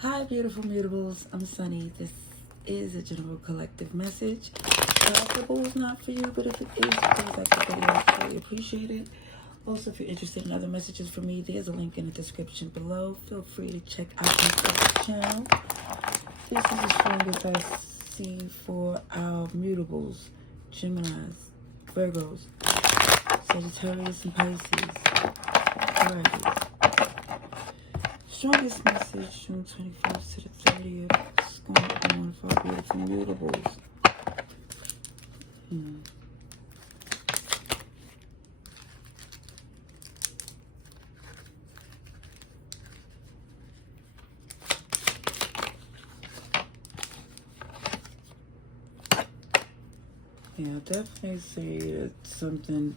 Hi, beautiful mutables. I'm Sunny. This is a general collective message. Possible is not for you, but if it is, please like the video. I really appreciate it. Also, if you're interested in other messages from me, there's a link in the description below. Feel free to check out my channel. This is the strongest I see for our mutables, Geminis, Virgos, Sagittarius, and Pisces. Alrighty. Strongest message, June 21st to the 30th. What's going on for our beautiful mutables? Yeah, I'll definitely say that something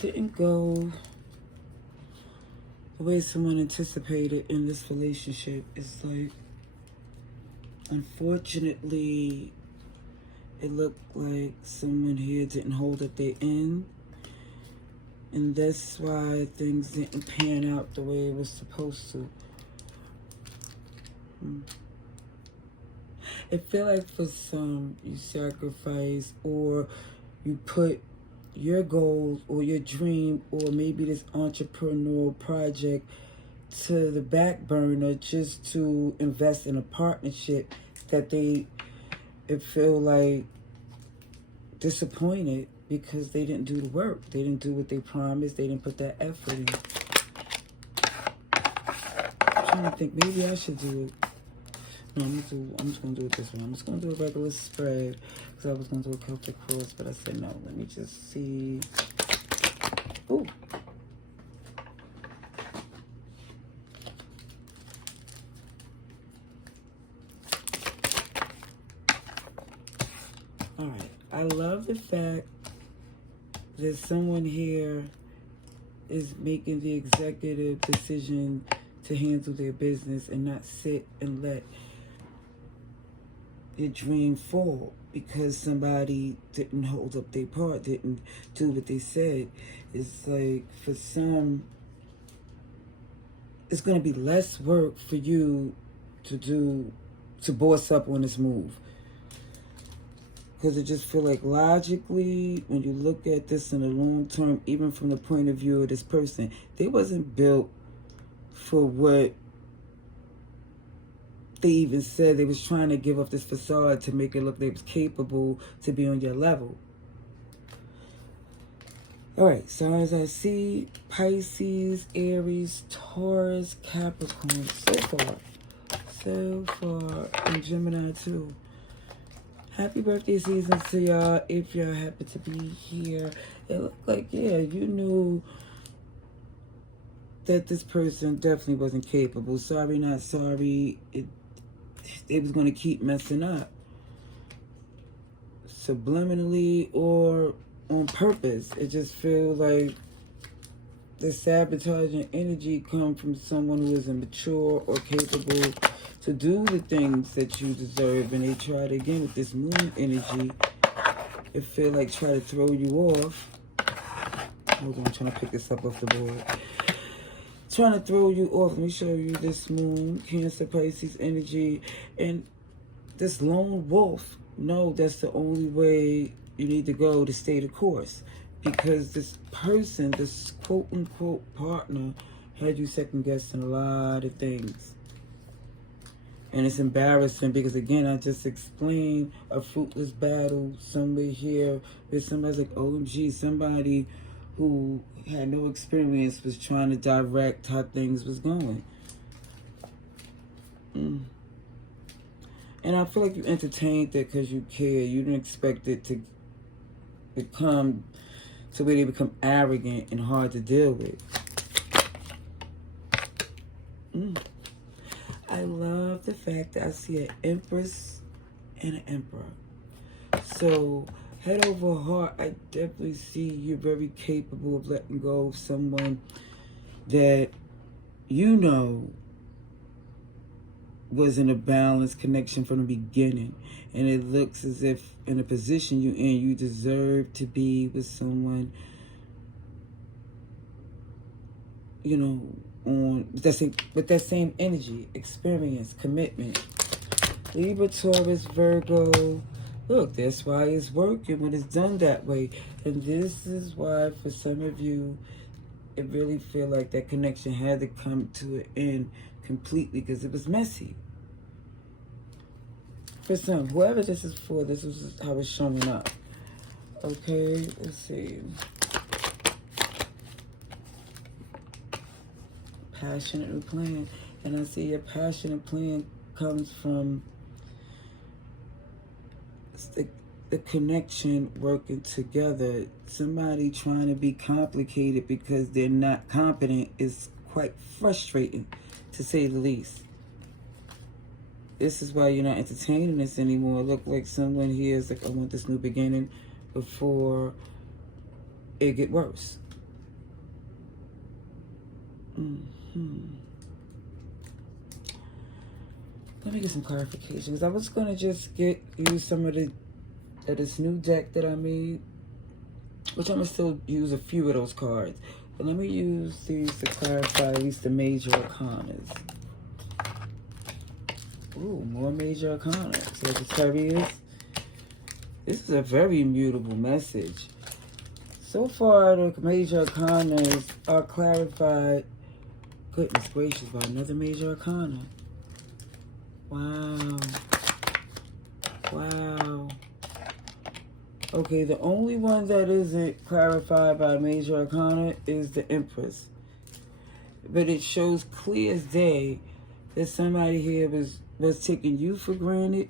didn't go the way someone anticipated in this relationship. It's like, unfortunately, it looked like someone here didn't hold up their end. And that's why things didn't pan out the way it was supposed to. It feel like for some, you sacrifice or you put your goals or your dream or maybe this entrepreneurial project to the back burner just to invest in a partnership that it feel like disappointed because they didn't do the work. They didn't do what they promised. They didn't put that effort in. I'm trying to think, maybe I should do it. No, I'm just going to do it this way. I'm just going to do a regular spread because I was going to do a Celtic cross, but I said no. Let me just see. Ooh. All right. I love the fact that someone here is making the executive decision to handle their business and not sit and let your dream fall because somebody didn't hold up their part, didn't do what they said. It's like, for some, it's going to be less work for you to boss up on this move. Because it just feel like logically, when you look at this in the long term, even from the point of view of this person, they wasn't built for what they even said. They was trying to give up this facade to make it look they was capable to be on your level. All right, so as I see, Pisces, Aries, Taurus, Capricorn, so far, and Gemini too. Happy birthday season to y'all if y'all happen to be here. It looked like, yeah, you knew that this person definitely wasn't capable. Sorry, not sorry. They was going to keep messing up. Subliminally or on purpose. It just feels like the sabotaging energy come from someone who isn't mature or capable to do the things that you deserve. And they tried again with this moon energy. It feel like try to throw you off. Hold on, I'm trying to pick this up off the board. Trying to throw you off. Let me show you this moon, Cancer, Pisces energy. And this lone wolf, no, that's the only way you need to go to stay the course. Because this person, this quote-unquote partner, had you second-guessing a lot of things. And it's embarrassing because, again, I just explained a fruitless battle somewhere here where somebody's like, OMG, somebody who had no experience was trying to direct how things was going. And I feel like you entertained it because you care. You didn't expect it to become to where they become arrogant and hard to deal with. I love the fact that I see an Empress and an Emperor. So, head over heart, I definitely see you're very capable of letting go of someone that you know was in a balanced connection from the beginning. And it looks as if in the position you're in, you deserve to be with someone, you know, on with that same energy, experience, commitment. Libra, Taurus, Virgo. Look, that's why it's working when it's done that way. And this is why for some of you, it really feel like that connection had to come to an end completely because it was messy. For some, whoever this is for, this is how it's showing up. Okay, let's see. Passionate plan. And I see a passionate plan comes from the connection working together. Somebody trying to be complicated because they're not competent is quite frustrating, to say the least. This is why you're not entertaining this anymore. Look like someone here is like, I want this new beginning before it get worse. Let me get some clarification, because I was going to just use some of this new deck that I made, which I'm going to still use a few of those cards. But let me use these to clarify at least the major arcanas. Ooh, more major arcana. Sagittarius. This is a very mutable message. So far, the major arcanas are clarified. Goodness gracious, by another major arcana. Wow. Wow. Okay, the only one that isn't clarified by major arcana is the Empress. But it shows clear as day that somebody here was taking you for granted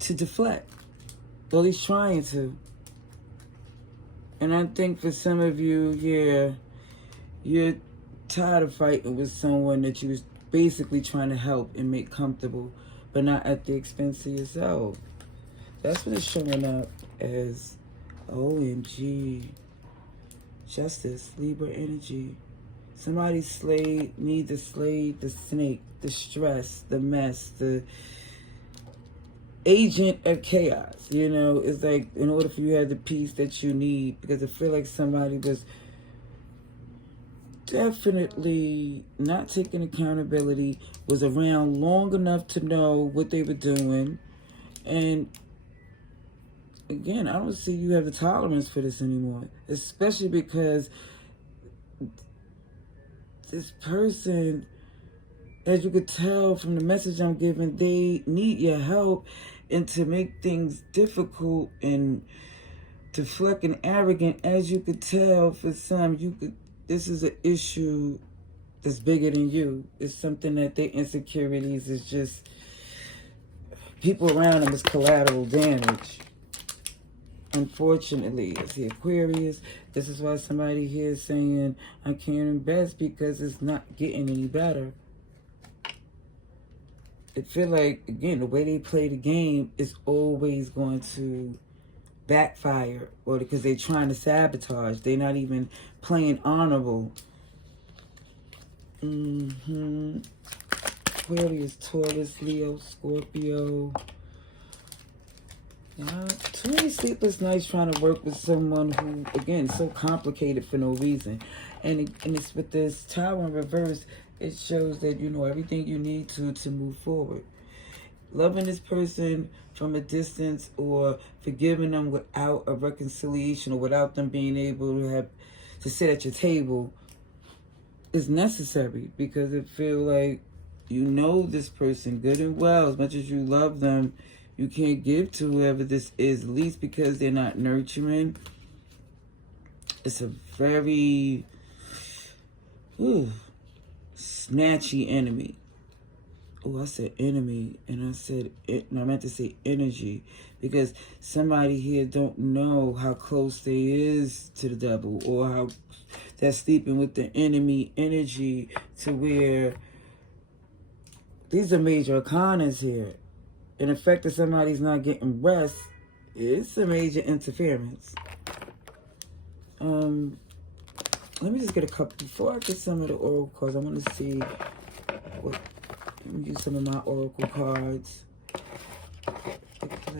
to deflect. Or at least trying to. And I think for some of you, yeah, you're tired of fighting with someone that you was basically trying to help and make comfortable, but not at the expense of yourself. That's what it's showing up as. OMG. Justice, Libra energy. Somebody need to slay the snake, the stress, the mess, the agent of chaos. You know, it's like in order for you to have the peace that you need, because I feel like somebody was definitely not taking accountability, was around long enough to know what they were doing. And again, I don't see you have the tolerance for this anymore, especially because this person, as you could tell from the message I'm giving, they need your help, and to make things difficult and deflect and arrogant, as you could tell for some, this is an issue that's bigger than you. It's something that their insecurities is just, people around them is collateral damage. Unfortunately, as the Aquarius, this is why somebody here is saying, I can't invest because it's not getting any better. It feel like, again, the way they play the game is always going to backfire, or because they're trying to sabotage. They're not even playing honorable. Aquarius, Taurus, Leo, Scorpio. Yeah, too many sleepless nights trying to work with someone who, again, so complicated for no reason. And it's with this Tower in reverse, it shows that you know everything you need to move forward. Loving this person from a distance, or forgiving them without a reconciliation, or without them being able to sit at your table, is necessary, because it feels like you know this person good and well. As much as you love them, you can't give to whoever this is, at least because they're not nurturing. It's a very snatchy enemy. Oh, I said enemy, and I said I meant to say energy, because somebody here don't know how close they is to the devil, or how they're sleeping with the enemy energy, to where these are major arcanas here. And the fact that somebody's not getting rest is a major interference. Let me just get a couple, before I get some of the oracle cards, I want to see what, let me use some of my oracle cards. I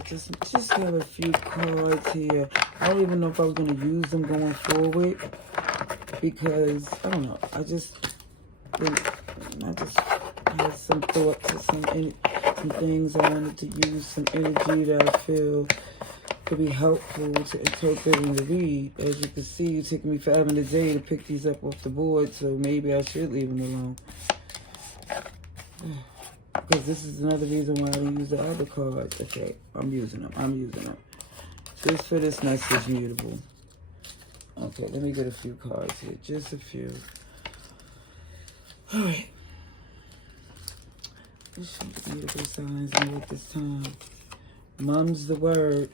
just have a few cards here. I don't even know if I was going to use them going forward, because, I don't know, I just had some thoughts of some things I wanted to use, some energy that I feel could be helpful to interpret and to read. As you can see, it's taking me forever in the day to pick these up off the board, so maybe I should leave them alone. Because this is another reason why I didn't use the other cards. Okay, I'm using them. Just for this message, mutable. Okay, let me get a few cards here. Just a few. Alright. What should the mutable signs know at this time? Mum's the word.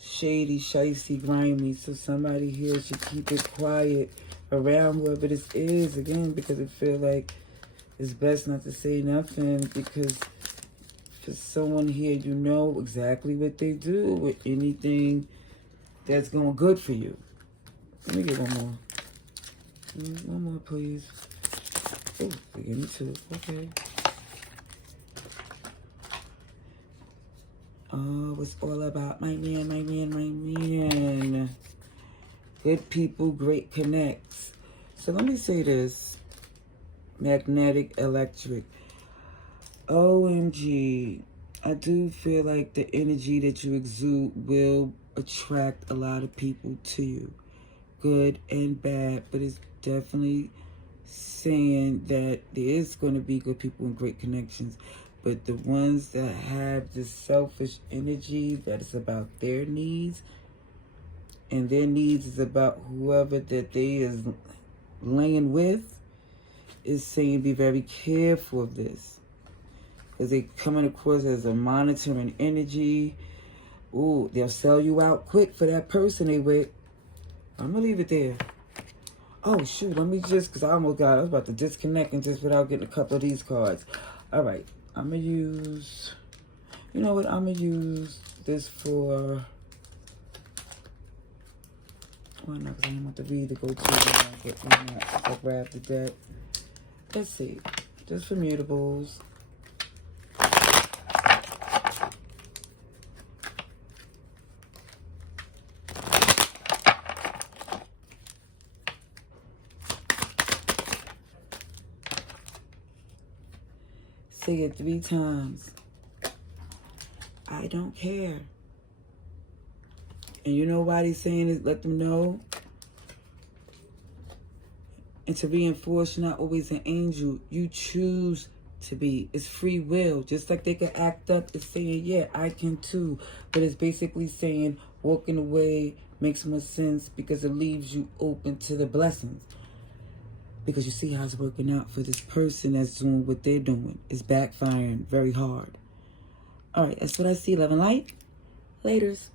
Shady, shicey, grimy. So somebody here should keep it quiet around whoever this is. Again, because it feels like it's best not to say nothing. Because for someone here, you know exactly what they do with anything that's going good for you. Let me get one more. One more, please. Oh, they gave me two. Okay. Oh, it's all about my man. Good people, great connects. So let me say this. Magnetic, electric. OMG. I do feel like the energy that you exude will attract a lot of people to you. Good and bad, but it's definitely saying that there is going to be good people and great connections. But the ones that have this selfish energy that is about their needs, and their needs is about whoever that they is laying with, is saying be very careful of this. Because they coming across as a monitoring energy. Ooh, they'll sell you out quick for that person they with. I'm going to leave it there. Oh, shoot, let me just, because I almost got, I was about to disconnect and just without getting a couple of these cards. All right, I'm going to use, you know what, I'm going to use this for, why not, because I don't want the read to go to when I get one. I grab the deck. Let's see, just for mutables. Say it 3 times. I don't care. And you know why he's saying it? Let them know. And to reinforce, you're not always an angel. You choose to be. It's free will. Just like they can act up, it's saying, yeah, I can too. But it's basically saying walking away makes more sense because it leaves you open to the blessings. Because you see how it's working out for this person that's doing what they're doing. It's backfiring very hard. All right, that's what I see. Love and light. Laters.